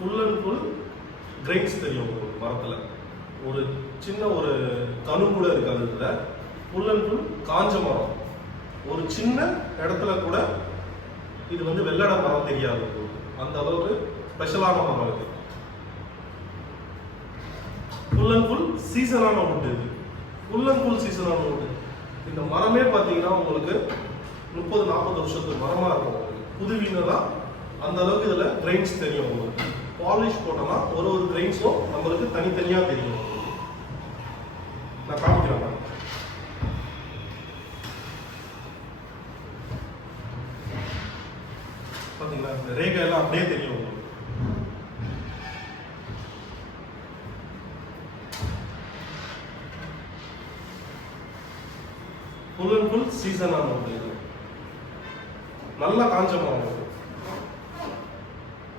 Full and full grains தெரியும் உங்களுக்கு மரத்தில். ஒரு சின்ன ஒரு கணு கூட இருக்காது. இதில் ஃபுல் அண்ட் ஃபுல் காஞ்ச மரம். ஒரு சின்ன இடத்துல கூட இது வந்து வெள்ளட மரம் தெரியாது உங்களுக்கு. அந்த அளவுக்கு ஸ்பெஷலான மரம் இது. ஃபுல் அண்ட் ஃபுல் சீசனான வுட் இது. ஃபுல் அண்ட் ஃபுல் சீசனான வுட். இந்த மரமே பார்த்தீங்கன்னா உங்களுக்கு 30-40 வருஷத்துக்கு மரமாக இருக்கும் உங்களுக்கு. புதுவீனதான் அந்த அளவுக்கு இதில் கிரெயின்ஸ் தெரியும் உங்களுக்கு. பாலிஷ் போட்டோம்னா ஒரு கிரெயின்ஸும் நம்மளுக்கு தனித்தனியாக தெரியும். நான் காமிக்கிறேன். பார்த்தீங்களா இந்த ரேகை எல்லாம் அப்படியே தெரியும் உங்களுக்கு. ஃபுல் அண்ட் ஃபுல் சீசனான ஒரு இது. நல்லா காஞ்ச மரம்.